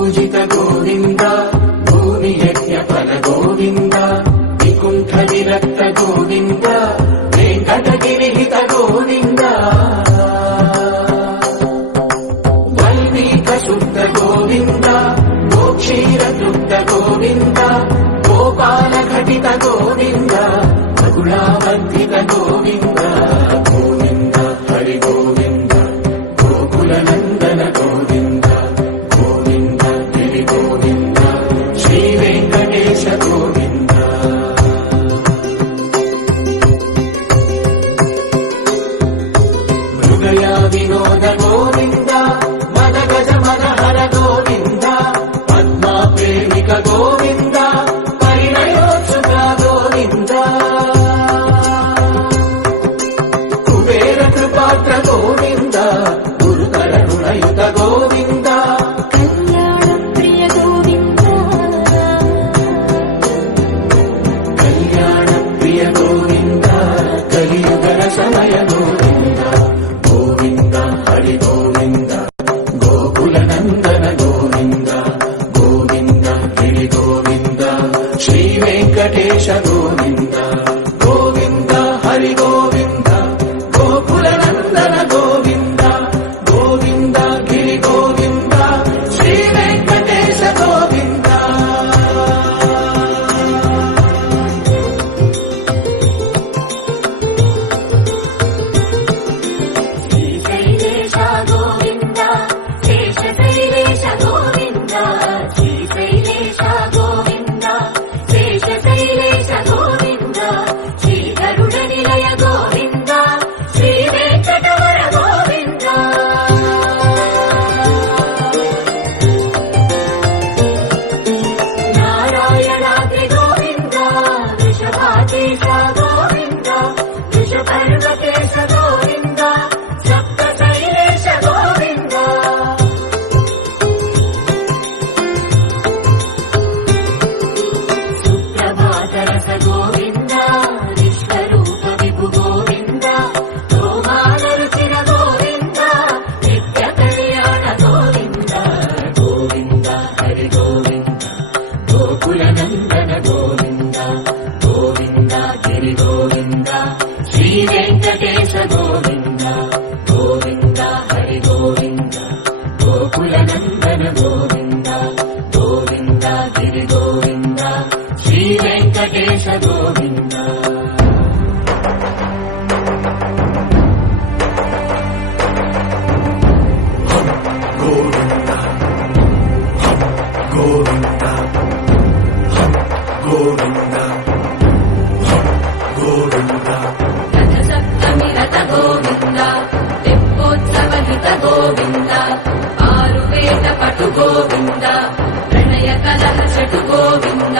పూజిత గోవింద భూమి యజ్ఞ ఫల గోవింద వికుంఠ విరక్త గోవింద వెంకటగిరిహిత గోవింద వల్మీక శుద్ధ గోవింద గోక్షీర తృప్త గోవింద గోపాల ఘటిత గోవింద గుణావర్ధిత గోవింద గోవింద హరి గోవింద గోకుల నందన గోవింద గోవింద గిరి గోవింద శ్రీ వెంకటేశ గోవింద హృదయ వినోద గోవింద మద గజ మనహర గోవింద పద్మా ప్రేమిక గోవింద పరిణయోత్సుక గోవింద కుబేర కృపాత్ర గోవింద గురుతర రుణయుత గోవింద కళ్యాణ ప్రియ గోవింద కళ్యాణ ప్రియ గోవింద కలియుగ సమయ గోవింద గోవింద హరి గోవింద గోకుల నందన గోవింద గోవింద గిరి గోవింద శ్రీ వెంకటేశ గోవింద గోవింద హరి గోవింద గోకుల నందన గోవింద గోవింద గిరి గోవింద శ్రీ వెంకటేశ గోవింద శ్రీశైలేశ గోవింద శేషశైలేశ గోవింద శ్రీశైలేశ గోవింద శేషశైలేశ గోవింద శ్రీగరుడ నిలయ గోవింద శ్రీ వెంకటవర గోవింద నారాయణాద్రి గోవింద వృషభాకేశ గోవింద వృషపర్వకేశ గోవింద సప్తశైలేశ గోవింద సుప్రభాతరస గోవింద విశ్వరూప విభు గోవింద గోమాల రుచిర గోవింద నిత్య కళ్యాణ గోవింద గోవింద హరి గోవింద గోకుల నందన గోవింద గోవింద గిరి గోవింద శ్రీ వెంకటేశ గోవింద గోవింద హరి గోవింద గోకుల నందన గోవింద గోవింద గిరి గోవింద శ్రీ వెంకటేశ గోవింద గోవింద గోవింద గోవింద గోవింద రథ సప్తమి రథ గోవింద తెప్పోత్సవ హిత గోవింద ఆరువేద పటు గోవింద ప్రణయ కలహ చటు గోవింద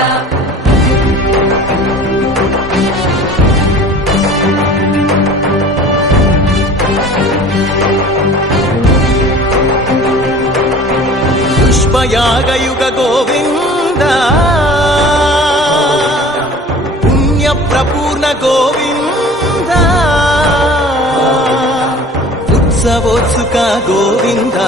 పుష్పయాగయుగ గోవింద పుణ్య ప్రపూర్ణ గోవింద ఉత్సవోత్సుక గోవింద